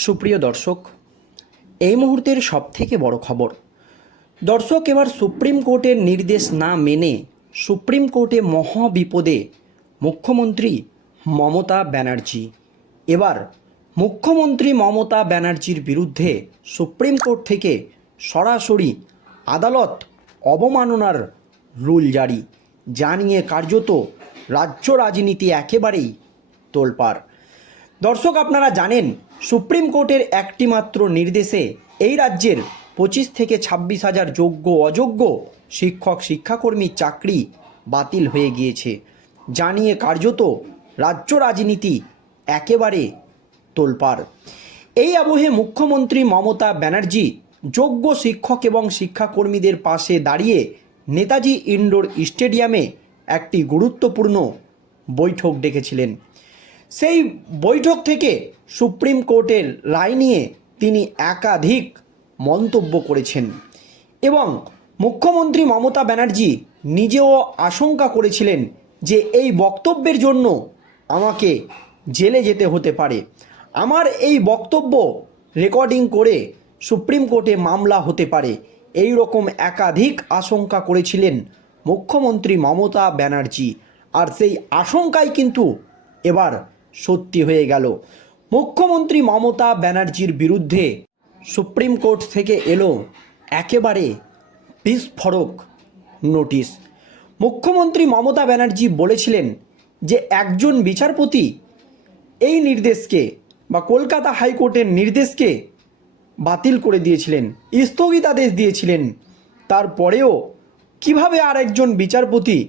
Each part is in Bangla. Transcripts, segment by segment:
সুপ্রিয় দর্শক, এই মুহূর্তের সবথেকে বড় খবর, দর্শক এবার সুপ্রিম কোর্টের নির্দেশ না মেনে সুপ্রিম কোর্টে মহাবিপদে মুখ্যমন্ত্রী মমতা ব্যানার্জি। এবার মুখ্যমন্ত্রী মমতা ব্যানার্জির বিরুদ্ধে সুপ্রিম কোর্ট থেকে সরাসরি আদালত অবমাননার রুল জারি যা নিয়ে কার্যত রাজ্য রাজনীতি একেবারেই তোলপাড়। দর্শক, আপনারা জানেন, সুপ্রিম কোর্টের একটি মাত্র নির্দেশে এই রাজ্যের পঁচিশ থেকে ছাব্বিশ হাজার যোগ্য, অযোগ্য শিক্ষক শিক্ষাকর্মীর চাকরি বাতিল হয়ে গিয়েছে। জানিয়ে কার্যত রাজ্য রাজনীতি একেবারে তোলপাড়। এই আবহে মুখ্যমন্ত্রী মমতা ব্যানার্জি যোগ্য শিক্ষক এবং শিক্ষাকর্মীদের পাশে দাঁড়িয়ে নেতাজি ইনডোর স্টেডিয়ামে একটি গুরুত্বপূর্ণ বৈঠক ডেকেছিলেন। সেই বৈঠক থেকে সুপ্রিম কোর্টের রায় নিয়ে তিনি একাধিক মন্তব্য করেছেন এবং মুখ্যমন্ত্রী মমতা ব্যানার্জি নিজেও আশঙ্কা করেছিলেন যে এই বক্তব্যের জন্য আমাকে জেলে যেতে হতে পারে। আমার এই বক্তব্য রেকর্ডিং করে সুপ্রিম কোর্টে মামলা হতে পারে। এই রকম একাধিক আশঙ্কা করেছিলেন মুখ্যমন্ত্রী মমতা ব্যানার্জি। আর সেই আশঙ্কাই কিন্তু এবার সত্যি হয়ে গেল। মুখ্যমন্ত্রী মমতা ব্যানার্জির বিরুদ্ধে সুপ্রিম কোর্ট থেকে এলো একেবারে বিস্ফোরক নোটিশ। মুখ্যমন্ত্রী মমতা ব্যানার্জি বলেছিলেন যে একজন বিচারপতি এই নির্দেশকে বা কলকাতা হাইকোর্টের নির্দেশকে বাতিল করে দিয়েছিলেন, স্থগিতাদেশ দিয়েছিলেন। তারপরেও কীভাবে আর একজন বিচারপতি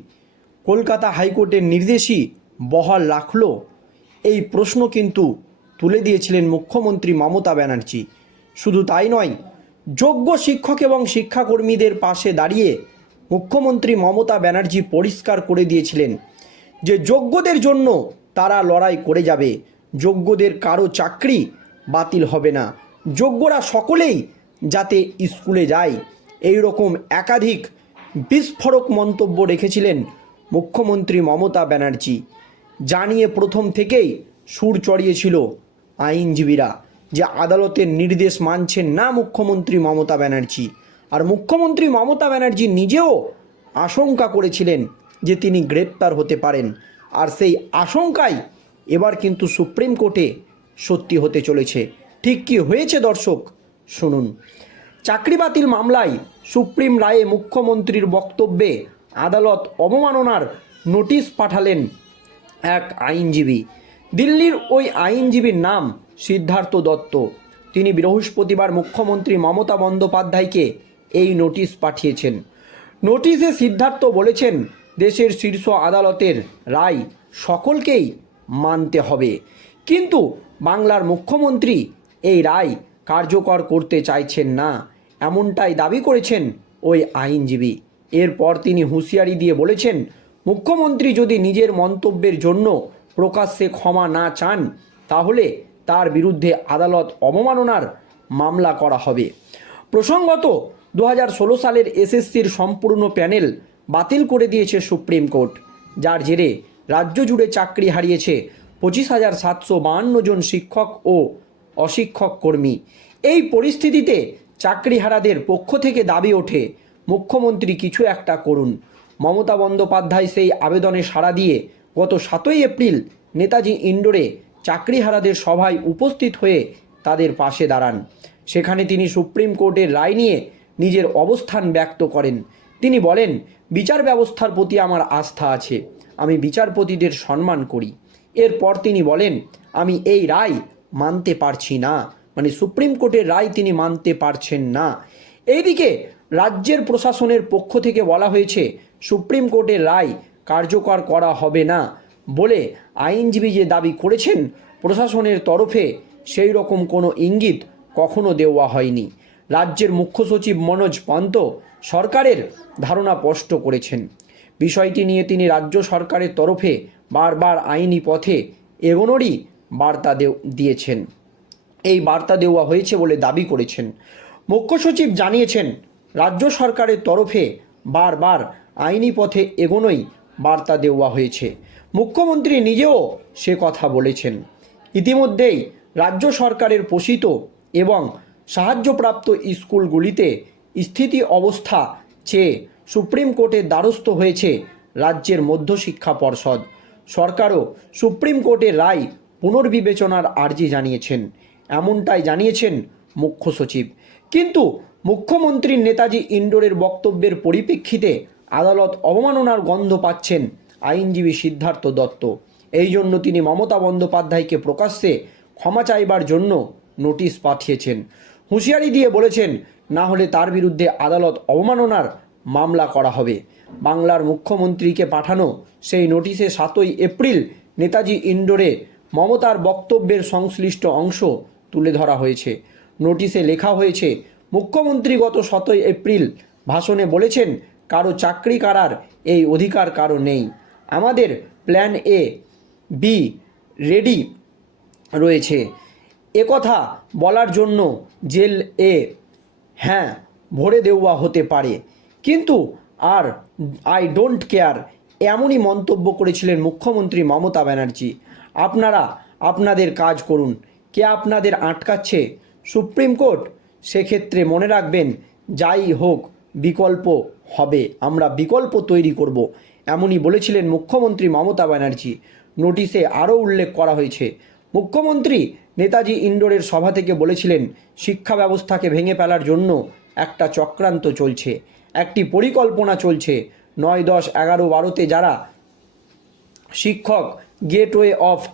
কলকাতা হাইকোর্টের নির্দেশই বহাল রাখল এই প্রশ্ন কিন্তু তুলে দিয়েছিলেন মুখ্যমন্ত্রী মমতা ব্যানার্জি। শুধু তাই নয়, যোগ্য শিক্ষক এবং শিক্ষাকর্মীদের পাশে দাঁড়িয়ে মুখ্যমন্ত্রী মমতা ব্যানার্জি পরিষ্কার করে দিয়েছিলেন যে যোগ্যদের জন্য তারা লড়াই করে যাবে। যোগ্যদের কারও চাকরি বাতিল হবে না। যোগ্যরা সকলেই যাতে স্কুলে যায়। এই রকম একাধিক বিস্ফোরক মন্তব্য রেখেছিলেন মুখ্যমন্ত্রী মমতা ব্যানার্জি। জানিয়ে প্রথম থেকেই সুর চড়িয়েছিল আইনজীবীরা যে আদালতের নির্দেশ মানছেন না মুখ্যমন্ত্রী মমতা ব্যানার্জি। আর মুখ্যমন্ত্রী মমতা ব্যানার্জি নিজেও আশঙ্কা করেছিলেন যে তিনি গ্রেপ্তার হতে পারেন। আর সেই আশঙ্কাই এবার কিন্তু সুপ্রিম কোর্টে সত্যি হতে চলেছে। ঠিক কি হয়েছে দর্শক, শুনুন। চাকরি বাতিল মামলায় সুপ্রিম রায়ে মুখ্যমন্ত্রীর বক্তব্যে আদালত অবমাননার নোটিশ পাঠালেন এক আইনজীবী। দিল্লির ওই আইনজীবীর নাম সিদ্ধার্থ দত্ত। তিনি বৃহস্পতিবার মুখ্যমন্ত্রী মমতা বন্দ্যোপাধ্যায়কে এই নোটিশ পাঠিয়েছেন। নোটিশে সিদ্ধার্থ বলেছেন, দেশের শীর্ষ আদালতের রায় সকলকেই মানতে হবে। কিন্তু বাংলার মুখ্যমন্ত্রী এই রায় কার্যকর করতে চাইছেন না। এমনটাই দাবি করেছেন ওই আইনজীবী। এরপর তিনি হুঁশিয়ারি দিয়ে বলেছেন মুখ্যমন্ত্রী যদি নিজের মন্তব্যের জন্য প্রকাশ্যে ক্ষমা না চান, তাহলে তার বিরুদ্ধে আদালত অবমাননার মামলা করা হবে। প্রসঙ্গত দু হাজার ষোলো সালের এসএসসির সম্পূর্ণ প্যানেল বাতিল করে দিয়েছে সুপ্রিম কোর্ট, যার জেরে রাজ্য জুড়ে চাকরি হারিয়েছে পঁচিশ হাজার সাতশো বাহান্ন জন শিক্ষক ও অশিক্ষক কর্মী। এই পরিস্থিতিতে চাকরিহারাদের পক্ষ থেকে দাবি ওঠে, মুখ্যমন্ত্রী কিছু একটা করুন। মমতা বন্দ্যোপাধ্যায় সেই আবেদনে সাড়া দিয়ে গত সাতই এপ্রিল নেতাজি ইন্ডোরে চাকরিহারাদের সভায় উপস্থিত হয়ে তাদের পাশে দাঁড়ান। সেখানে তিনি সুপ্রিম কোর্টের রায় নিয়ে নিজের অবস্থান ব্যক্ত করেন। তিনি বলেন, বিচার ব্যবস্থার প্রতি আমার আস্থা আছে। আমি বিচারপতিদের সম্মান করি। এরপর তিনি বলেন, আমি এই রায় মানতে পারছি না। মানে সুপ্রিম কোর্টের রায় তিনি মানতে পারছেন না। এইদিকে রাজ্যের প্রশাসনের পক্ষ থেকে বলা হয়েছে, সুপ্রিম কোর্টের রায় কার্যকর করা হবে না বলে আইনজীবী যে দাবি করেছেন প্রশাসনের তরফে সেই রকম কোনো ইঙ্গিত কখনো দেওয়া হয়নি। রাজ্যের মুখ্য সচিব মনোজ পান্ত সরকারের ধারণা স্পষ্ট করেছেন। বিষয়টি নিয়ে তিনি রাজ্য সরকারের তরফে বারবার আইনি পথে এগোনোরই বার্তা দিয়েছেন। এই বার্তা দেওয়া হয়েছে বলে দাবি করেছেন। মুখ্য সচিব জানিয়েছেন রাজ্য সরকারের তরফে বারবার আইনি পথে এগোনোই বার্তা দেওয়া হয়েছে। মুখ্যমন্ত্রী নিজেও সে কথা বলেছেন। ইতিমধ্যেই রাজ্য সরকারের পোষিত এবং সাহায্যপ্রাপ্ত স্কুলগুলিতে স্থিতি অবস্থা চেয়ে সুপ্রিম কোর্টের দ্বারস্থ হয়েছে রাজ্যের মধ্যশিক্ষা পর্ষদ। সরকারও সুপ্রিম কোর্টের রায় পুনর্বিবেচনার আর্জি জানিয়েছেন। এমনটাই জানিয়েছেন মুখ্য সচিব। কিন্তু মুখ্যমন্ত্রীর নেতাজি ইন্ডোরের বক্তব্যের পরিপ্রেক্ষিতে আদালত অবমাননার গন্ধ পাচ্ছেন আইনজীবী সিদ্ধার্থ দত্ত। এই জন্য তিনি মমতা বন্দ্যোপাধ্যায়কে প্রকাশ্যে ক্ষমা চাইবার জন্য নোটিশ পাঠিয়েছেন। হুঁশিয়ারি দিয়ে বলেছেন, না হলে তার বিরুদ্ধে আদালত অবমাননার মামলা করা হবে। বাংলার মুখ্যমন্ত্রীকে পাঠানো সেই নোটিশে সাতই এপ্রিল নেতাজি ইন্ডোরে মমতার বক্তব্যের সংশ্লিষ্ট অংশ তুলে ধরা হয়েছে। নোটিশে লেখা হয়েছে, মুখ্যমন্ত্রী গত সতই এপ্রিল ভাষণে বলেছেন, কারও চাকরি কারার এই অধিকার কারও নেই। আমাদের প্ল্যান এ, বি রেডি রয়েছে। একথা বলার জন্য জেল এ হ্যাঁ ভরে দেওয়া হতে পারে। কিন্তু আর আই ডোন্ট কেয়ার, এমনই মন্তব্য করেছিলেন মুখ্যমন্ত্রী মমতা ব্যানার্জি। আপনারা আপনাদের কাজ করুন। কে আপনাদের আটকাচ্ছে? সুপ্রিম কোর্ট, সেক্ষেত্রে মনে রাখবেন, যাই হোক, বিকল্প হবে। আমরা বিকল্প তৈরি করব। এমনই বলেছিলেন মুখ্যমন্ত্রী মমতা ব্যানার্জি। নোটিশে আরও উল্লেখ করা হয়েছে। মুখ্যমন্ত্রী নেতাজি ইন্ডোরের সভা থেকে বলেছিলেন, শিক্ষা ব্যবস্থাকে ভেঙে ফেলার জন্য একটা চক্রান্ত চলছে। একটি পরিকল্পনা চলছে। নয়, দশ, এগারো, বারোতে যারা শিক্ষক, গেটওয়ে অফ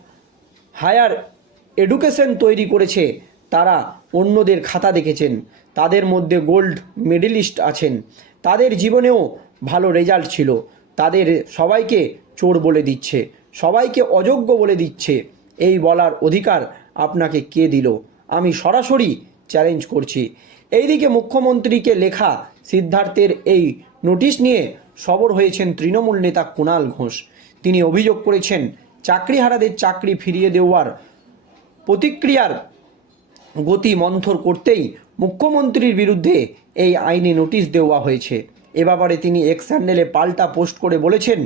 হায়ার এডুকেশন তৈরি করেছে তারা অন্যদের খাতা দেখেছেন। তাদের মধ্যে গোল্ড মেডেলিস্ট আছেন। তাদের জীবনেও ভালো রেজাল্ট ছিল। তাদের সবাইকে চোর বলে দিচ্ছে। সবাইকে অযোগ্য বলে দিচ্ছে। এই বলার অধিকার আপনাকে কে দিল? আমি সরাসরি চ্যালেঞ্জ করছি। এইদিকে মুখ্যমন্ত্রীকে লেখা সিদ্ধার্থের এই নোটিশ নিয়ে সবর হয়েছেন তৃণমূল নেতা কুণাল ঘোষ। তিনি অভিযোগ করেছেন, চাকরিহারাদের চাকরি ফিরিয়ে দেওয়ার প্রতিক্রিয়ার গতি মন্থর করতেই মুখ্যমন্ত্রীর বিরুদ্ধে এই আইনি নোটিশ দেওয়া হয়েছে। এ ব্যাপারে তিনি এক্স হ্যান্ডেলে পাল্টা পোস্ট করে বলেছেন,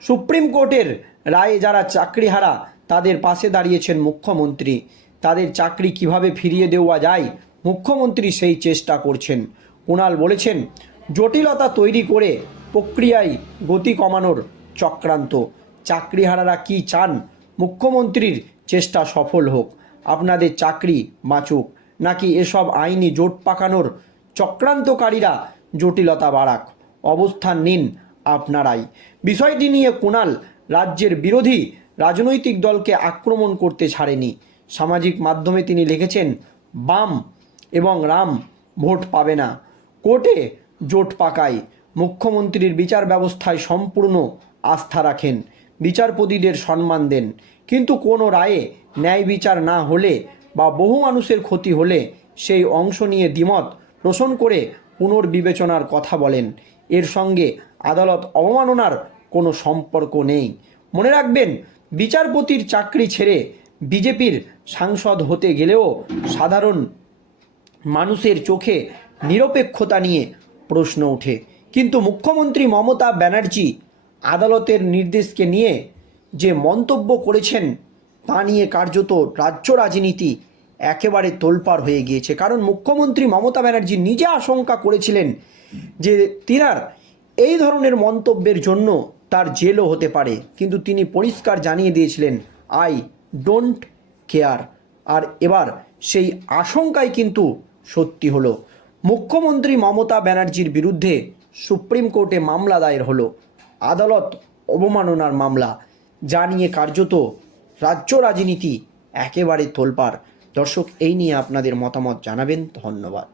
সুপ্রিম কোর্টের রায়ে যারা চাকরিহারা, তাদের পাশে দাঁড়িয়েছেন মুখ্যমন্ত্রী। তাদের চাকরি কীভাবে ফিরিয়ে দেওয়া যায়, মুখ্যমন্ত্রী সেই চেষ্টা করছেন। কুণাল বলেছেন, জটিলতা তৈরি করে প্রক্রিয়ায় গতি কমানোর চক্রান্ত। চাকরিহারারা কি চান, মুখ্যমন্ত্রীর চেষ্টা সফল হোক। আপনাদের চাকরি বাঁচুক। নাকি এসব আইনি জোট পাকানোর চক্রান্তকারীরা জটিলতা বাড়াক? অবস্থান নিন আপনারাই। বিষয়টি নিয়ে কুণাল রাজ্যের বিরোধী রাজনৈতিক দলকে আক্রমণ করতে ছাড়েনি। সামাজিক মাধ্যমে তিনি লিখেছেন, বাম এবং রাম ভোট পাবে না। কোর্টে জোট পাকায়। মুখ্যমন্ত্রীর বিচার ব্যবস্থায় সম্পূর্ণ আস্থা রাখেন। বিচারপতিদের সম্মান দেন। কিন্তু কোনো রায়ে ন্যায় বিচার না হলে বা বহু মানুষের ক্ষতি হলে সেই অংশ নিয়ে দ্বিমত পোষণ করে পুনর্বিবেচনার কথা বলেন। এর সঙ্গে আদালত অবমাননার কোনো সম্পর্ক নেই। মনে রাখবেন, বিচারপতির চাকরি ছেড়ে বিজেপির সাংসদ হতে গেলেও সাধারণ মানুষের চোখে নিরপেক্ষতা নিয়ে প্রশ্ন ওঠে। কিন্তু মুখ্যমন্ত্রী মমতা ব্যানার্জি আদালতের নির্দেশকে নিয়ে যে মন্তব্য করেছেন তা নিয়ে কার্যত রাজ্য রাজনীতি একেবারে তোলপাড় হয়ে গিয়েছে। কারণ মুখ্যমন্ত্রী মমতা ব্যানার্জি নিজে আশঙ্কা করেছিলেন যে তিনার এই ধরনের মন্তব্যের জন্য তার জেলও হতে পারে। কিন্তু তিনি পরিষ্কার জানিয়ে দিয়েছিলেন আই ডোন্ট কেয়ার আর এবার সেই আশঙ্কাই কিন্তু সত্যি হলো। মুখ্যমন্ত্রী মমতা ব্যানার্জির বিরুদ্ধে সুপ্রিম কোর্টে মামলা দায়ের হলো। আদালত অবমাননার মামলা যা নিয়ে কার্যত রাজ্য রাজনীতি একেবারে তোলপাড় দর্শক এই নিয়ে আপনাদের মতামত জানাবেন। ধন্যবাদ।